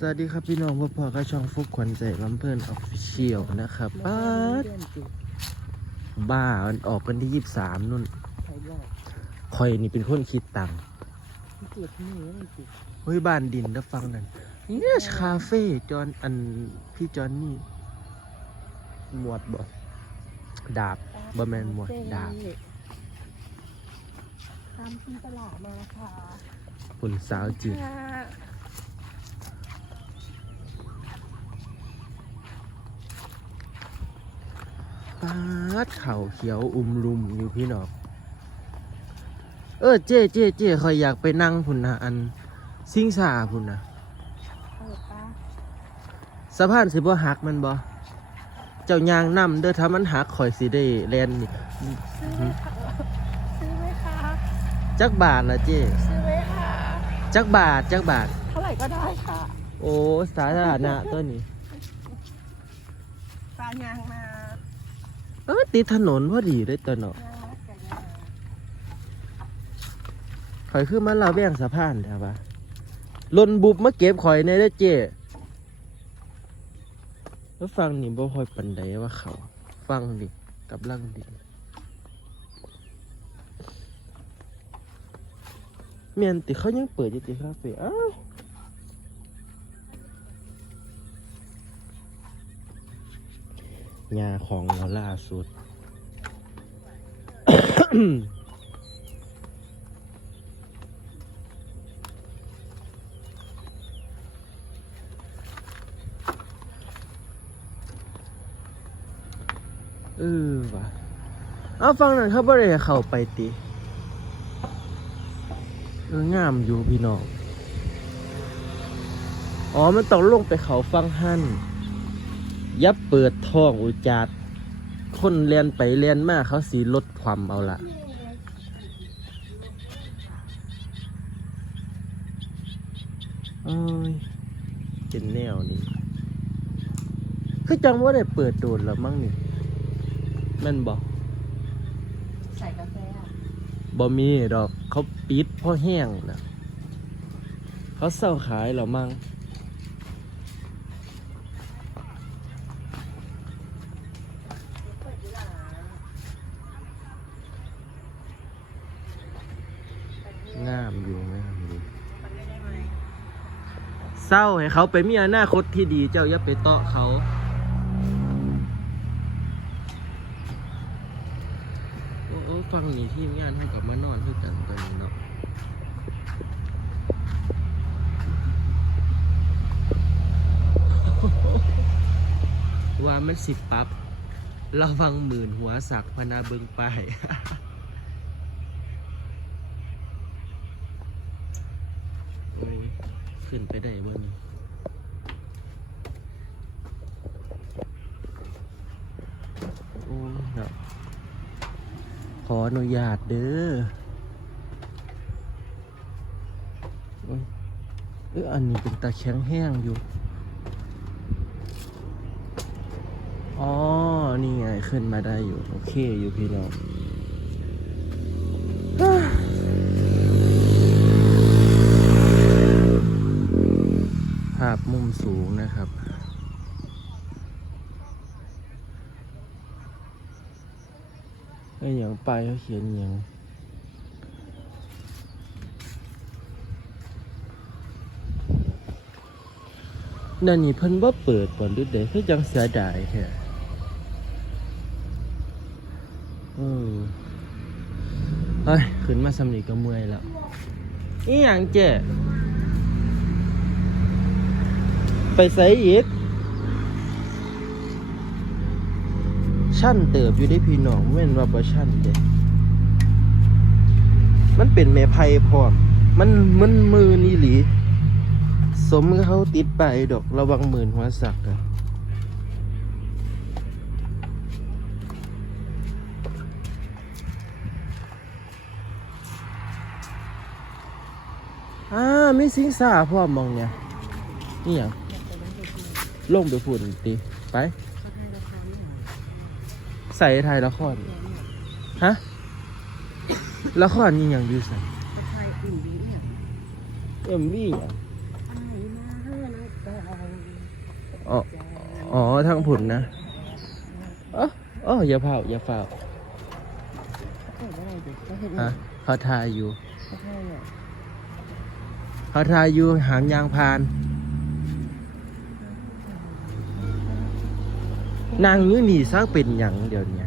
สวัสดีครับพี่น้องพ่อพ่อก็ช่องฟุกขวัญใจลำเพลินออฟฟิเชียลนะครับป้าดบ้ามันออกกันที่ยี่สิบสามนู่นใครบอกคอยนี่เป็นคนคิดตังค์เจ็บมือไม่จิเฮ้ยบ้านดินนะฟังนั่นเนี่ยคาเฟ่จอนอันพี่จอนนี่ หมวดบ่ดาบบ่แม่นหมวดดาบตามที่ตลาดมาค่ะคุณสาวจริงป้าดเข่าเขียวอุ้มรุมอยู่พี่น้องเออเจ๊เจ๊เจ๊คอยอยากไปนั่งพุ่นนะอันซิ่งซาพุ่นนะเปิดปะสะพานสิบ่หักมันบ่เจ้ายางนำเด้อถ้ามันหักข่อยสิได้แลนนี่ซื้อไหมคะซื้อไหมคะจักบาทละเจ๊ซื้อไหมคะจักบาทจักบาท เท่าไหร่ก็ได้ค่ะ โอ้สาธารณะตัวนี้ปลายางมา เออติดถนนพอดีเลยตัวเนาะข่อยคือมันลาแวงสะพานใช่ปะลนบุบมาเก็บข่อยในเด้เจ๊แล้วฟังนี่บ่ค่อยปันใดว่าเขา ฟังดิกับลังดิเมียนติเขายังเปิดอยู่ติคาเฟ่อ้าว ยาของเราล่าสุด เออว่ะเอาฟังหน่อยครับว่าอะไรเข้าไปติเอองามอยู่พี่น้อง อ๋อ มันต้องลงไปเขาฟังหั่น ยับเปิดท้องอุจจาดคนเรียนไปเรียนมาเขาสีลดความเอาละเอ้ยเป็นแนวนี้คือจังว่าได้เปิดโดนแล้วมั้งนี่แม่นบอกใส่กาแฟอะบ่มีดอกเขาปิดเพราะแห้งนะเขาเศร้าขายแล้วมั้งงามอยู่งามอยู่ มันไม่ได้ไหม เศร้าให้เขาไปมีอนาคตที่ดีเจ้าอย่าไปเตาะเขา โอ้โอ้ฟังนี่ทีมงานเขากลับมานอนคือกันตอนนี้เนาะว่ามันสิบปับระวังหมื่นหัวสักพนาเบิงไป โอ้ย ขึ้นไปได้บ่นี่โอ้ยเนาะขออนุญาตเด้อเอออันนี้เป็นตาแข็งแห้งอยู่ อ๋อ นี่ไงขึ้นมาได้อยู่ โอเคอยู่พี่น้อง ภาพมุม สูงนะครับ ไอ้อย่างไปเขาเขียนอย่างนั่นนี่เพิ่นว่าเปิดบ่อนดูเด็กคือจังเสียดายแท้เออเฮ้ย ขึ้นมาสำนีก็เมื่อยแล้ว อีหยังเจ๊ ไปใส่อีกชั่นเติบอยู่ได้พี่น้องเว้นว่าบ่ชั่นเด้มันเป็นแม่ไพ่พร้อม มันมันมือนี่หลีสมเขาติดไปดอกระวังหมื่นหัวสักกันอ่ามีสิงสาพร้อมมองเนี่ยนี่หยังอยากไปนั่ง ลงไปฝุ่นตีไป ใส่ไทยละครแพงเนี่ยฮะละครนี่ยังอยู่ใส่เขาไทยอุ่นดีเนี่ยเอ็มวีอะอะไรมาเฮ้ยนะแต่อ๋อทางผุนนะอ๋ออ๋ออย่าเผาอย่าเผาฮะเขาทายอยู่เขาทายอยู่หางยางพาน นางอยืนี่ซักเป็นหยังเดี๋ยวนี้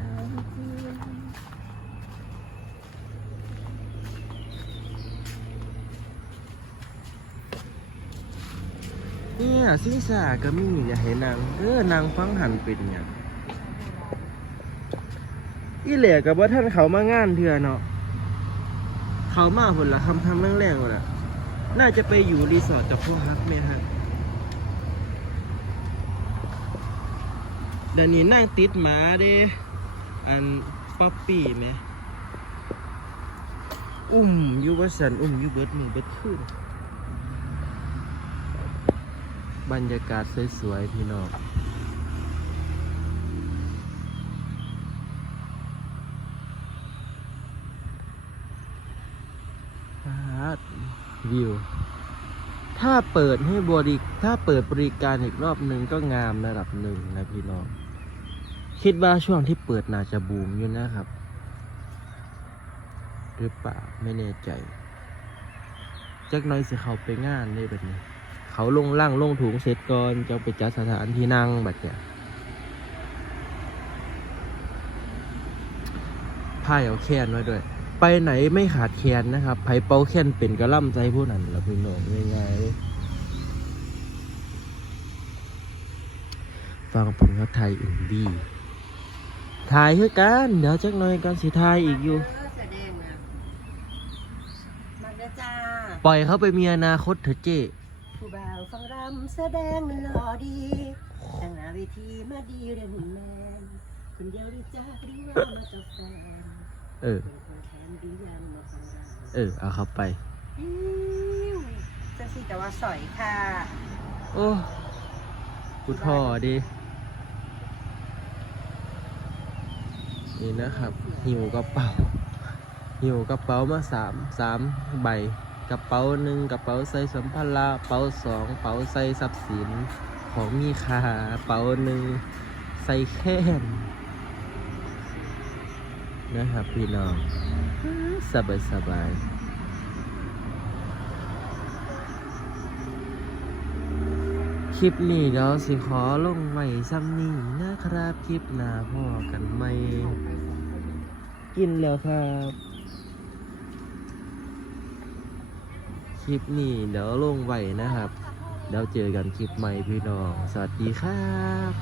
เนี่ยซิสาก็มีอย่าให้นางเออนางฟังหันเป็นหยังอีเหล่กับว่าท่านเขามางานเถื่อเนาะเขามาผลละคำทำแรงๆหมดละน่าจะไปอยู่รีสอร์ทกับพวกฮักแม่ฮัก เดี๋ยวนี้นั่งติดหมาเด้อันป๊อปปี้ไหมอุ้มยู่ว่าสันอุ้มยูเบิร์ดมือเบิร์ดขึ้นบรรยากาศสวยๆพี่น้องฟาดวิว ถ้าเปิดให้บริถ้าเปิดบริการอีกรอบหนึ่งก็งามระดับหนึ่งนะพี่น้อง คิดว่าช่วงที่เปิดน่าจะบูมอยู่นะครับ หรือเปล่าไม่แน่ใจจักน้อยสิเขาไปงานได้แบบนี้ เขาลงล่างลงถุงเสร็จก่อนจะไปจัดสถานที่นั่งแบบเนี้ยพายเอาแค้นไว้ด้วย ไปไหนไม่ขาดแคลนนะครับไผเป่าแค้นเป็นกระล่ำใจผู้นั้นละพี่น้องง่ายๆฟังผลเขาไทยอินดี้ ถ่ายคือกันเดี๋ยวจักหน่อยกันสิถ่ายอีกอยู่เแสดงนะมาเด้อจ้าปล่อยเขาไปมีอนาคตเถอะเจ้ผู้บ่าวฟังรำแสดงหล่อดีแต่งหน้าเวทีมาดีเด่นแมนคนเดียวหรือจ้าหรือว่ามากับแฟนเออ เป็นคนแทนดียังมาฟังรำเออ เอาเขาไป อิ๊วจะสิแต่ว่าสอยค่ะ โอ้กูท่อดิ นี่นะครับหิวกระเป๋าหิวกระเป๋ามาสามสามใบกระเป๋าหนึ่งกระเป๋าใส่สัมภาระกระเป๋าสองกระเป๋าใส่ทรัพย์สินของมีค่ากระเป๋าหนึ่งใส่แค้นนะครับพี่น้องสบายสบายคลิปนี้เดี๋ยวสิขอลงไว้ซ้ำนี้นะ ครับคลิปหน้าพ่อกันไหมกินแล้วครับ คลิปนี้เดี๋ยวลงไว้นะครับ แล้วเจอกันคลิปใหม่พี่น้อง สวัสดีครับ